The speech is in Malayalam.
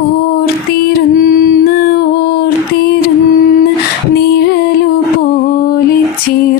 ഓർത്തിരുന്ന് ഓർത്തിരുന്ന് നിഴലു പോലെ ചീർ